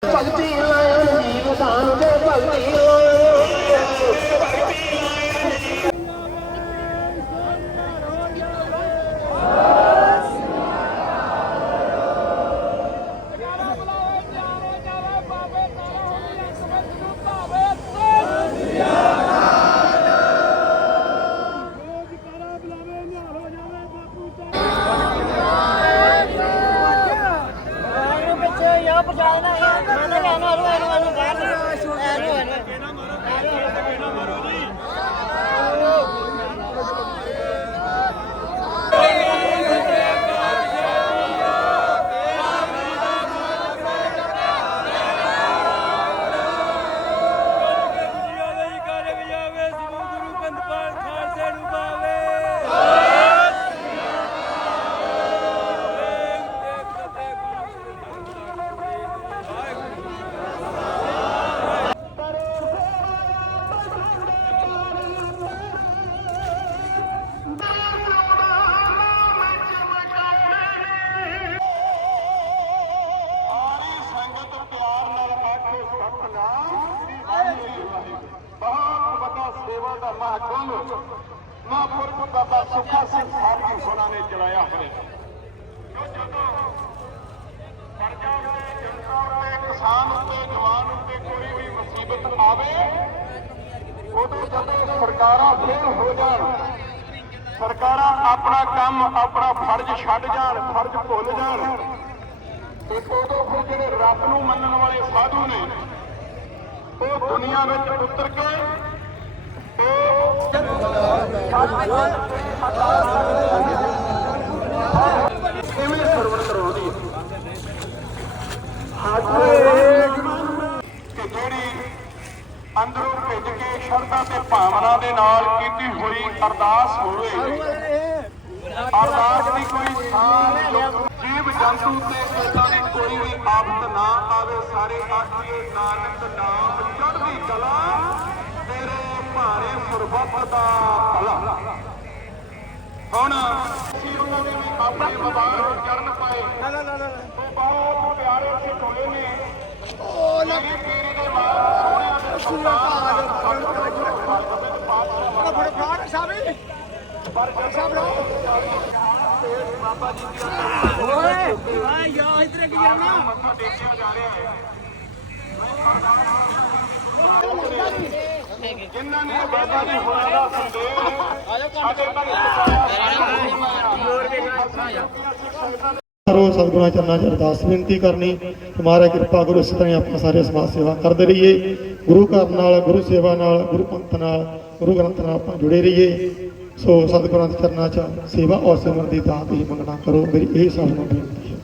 자, ਜਾਵੇ ਦਾ ਮਹਾਕੁੰਭ ਮਹਾਂਪੁਰਖ ਬਾਬਾ ਸੁੱਖਾ ਸਿੰਘ ਸਾਹਿਬ ਹੋਣਾ ਨੇ ਚਲਾਇਆ ਹੋਇਆ ਜੋ ਜਦੋਂ ਪ੍ਰਜਾ ਉੱਤੇ ਜਨਤਾ ਉੱਤੇ ਕਿਸਾਨ ਉੱਤੇ ਜਵਾਨ ਉੱਤੇ ਕੋਈ ਵੀ ਮੁਸੀਬਤ ਆਵੇ, ਉਦੋਂ ਜਦੋਂ ਸਰਕਾਰਾਂ ਫੇਲ ਹੋ ਜਾਣ, ਸਰਕਾਰਾਂ ਆਪਣਾ ਕੰਮ, ਆਪਣਾ ਫਰਜ਼ ਛੱਡ ਜਾਣ, ਫਰਜ਼ ਭੁੱਲ ਜਾਣ, ਤੇ ਉਦੋਂ ਫਿਰ ਜਿਹੜੇ ਰੱਬ ਨੂੰ ਮੰਨਣ ਵਾਲੇ ਸਾਧੂ ਨੇ, ਉਹ ਦੁਨੀਆ ਵਿੱਚ ਉਤਰ ਕੇ ਕਿਵੇਂ ਸਰਵਣ ਕਰਾਉਂਦੀ ਕਿ ਜਿਹੜੀ ਅੰਦਰੋਂ ਭਿੱਜ ਕੇ ਸ਼ਰਧਾ ਤੇ ਭਾਵਨਾ ਦੇ ਨਾਲ ਕੀਤੀ ਹੋਈ ਅਰਦਾਸ ਹੋਵੇ ਅਰਦਾਸ ਦੀ ਕੋਈ ਸਾਰ ਜੀਵ ਜੰਤੂ ਤੇ ਇਦਾਂ ਦੀ ਕੋਈ ਵੀ ਆਫਤ ਨਾ ਆਵੇ, ਸਾਰੇ ਆਖੀਏ ਨਾਨਕ ਨਾਮ ਚੜ੍ਹਦੀ ਕਲਾ, ਤੇਰੇ ਭਾਰੇ ਸਰਬੱਤ ਦਾ ਭਲਾ ਹੁਣ ਅਸੀਂ ਉਹਨਾਂ ਦੇ ਵੀ ਆਪਣੇ ਮੁਬਾਰਕ ਚਰਨ ਪਾਏ ਉਹ ਬਹੁਤ ਪਿਆਰੇ ਸਿੱਖ ਹੋਏ ਨੇ ਉਹ ਲੱਗੀ ਪੀਰੀ ਦੇ ਮਾਰ ਸੋਹਣਿਆਂ ਦੇ ਸੁਲਤਾਨ ਫੜ ਫੜ ਸਾਬੀ ਮੱਥਾ ਟੇਕਿਆ ਜਾ ਰਿਹਾ ਹੈ ਜਿਨ੍ਹਾਂ ਨੇ ਬਾਬਾ ਜੀ ਹੋਣਾ ਦਾ ਸੰਦੇਸ਼ ਸਾਡੇ ਤੱਕ ਪਹੁੰਚਾਇਆ ਸਰੋ ਸਤਿਗੁਰਾਂ ਚਰਨਾਂ 'ਚ ਅਰਦਾਸ ਬੇਨਤੀ ਕਰਨੀ ਕਿ ਮਹਾਰਾਜ ਕਿਰਪਾ ਕਰੋ, ਇਸ ਤਰ੍ਹਾਂ ਆਪਾਂ ਸਾਰੇ ਸਮਾਜ ਸੇਵਾ ਕਰਦੇ ਰਹੀਏ। ਗੁਰੂ ਘਰ ਨਾਲ, ਗੁਰੂ ਸੇਵਾ ਨਾਲ, ਗੁਰੂ ਪੰਥ ਨਾਲ, ਗੁਰੂ ਗ੍ਰੰਥ ਨਾਲ ਆਪਾਂ ਜੁੜੇ ਰਹੀਏ। ਸੋ ਸਤਿਗੁਰਾਂ ਦੇ ਚਰਨਾਂ 'ਚ ਸੇਵਾ ਔਰ ਸਿਮਰਨ ਦੀ ਦਾਤ ਹੀ ਮੰਗਣਾ ਕਰੋ। ਮੇਰੀ ਇਹ ਸਭ ਨੂੰ ਬੇਨਤੀ